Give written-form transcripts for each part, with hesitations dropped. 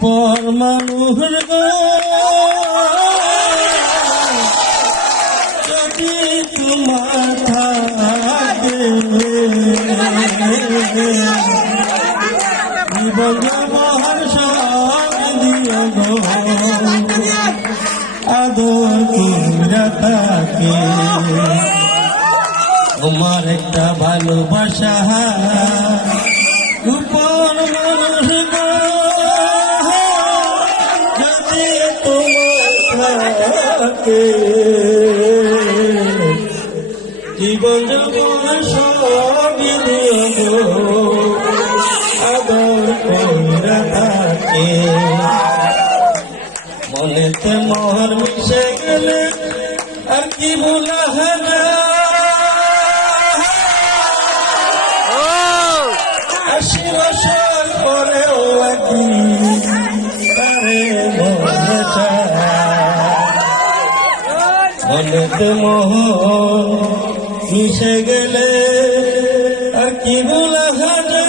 পর মানুষ যদি তোমার থাকে জীবন আমার সব দিও গো আদর কইরা থাকে তোমার একটা ভালোবাসা উপর মানুষ যদি তোমার থাকে জীবন জীবন সব দিও গো আদর কইরা থাকে মনেতে মোহর মিশে গেলে আর কি ভোলা হবে আশি বছর পরেও একদিন তারে মনে চায় মনেতে মোহর মিশে গেলে আর কি ভোলা হবে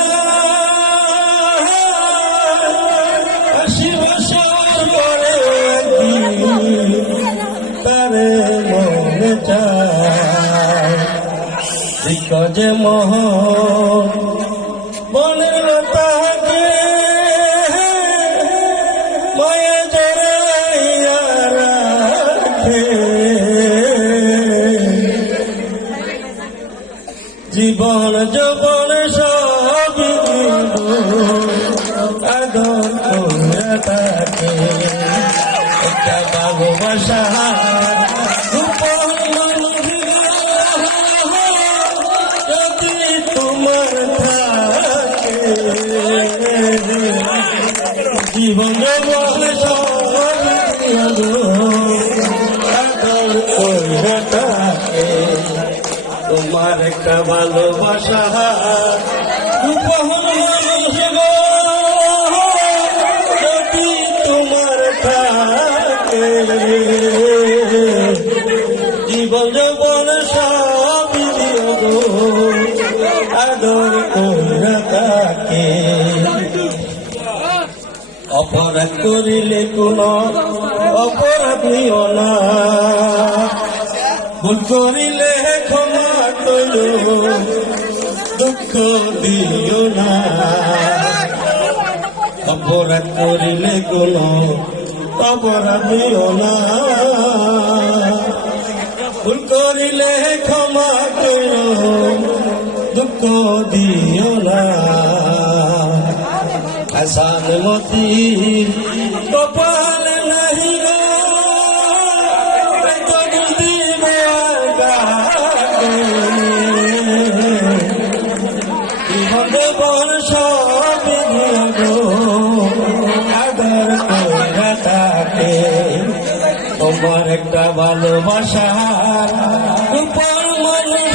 আশি বছর পরেও একদিন তারে মনে চায় যে মোহন মনের তাকে মায়ে জড়াইয়া রাখে জীবন যৌবন সব আদর কইরা থাকে একটা ভালোবাসা যদি তোমার থাকে জীবন আদর কইরা থাকে তোমার একটা ভালোবাসা যদি তোমার থাকে জীবন যৌবন সব দিও গো আদর কইরা থাকে অপরাধ করিলে কোন অপরাধ নিও না ভুল করিলে ক্ষমা করো দুঃখ দিও না অপরাধ করিলে কোন অপরাধ নিও না ভুল করিলে ক্ষমা করো দুঃখ দিও না আসান মতি কপাল নাহি জীবন সব আদর কইরা থাকে তোমার একটা ভালোবাসা উপর মানুষ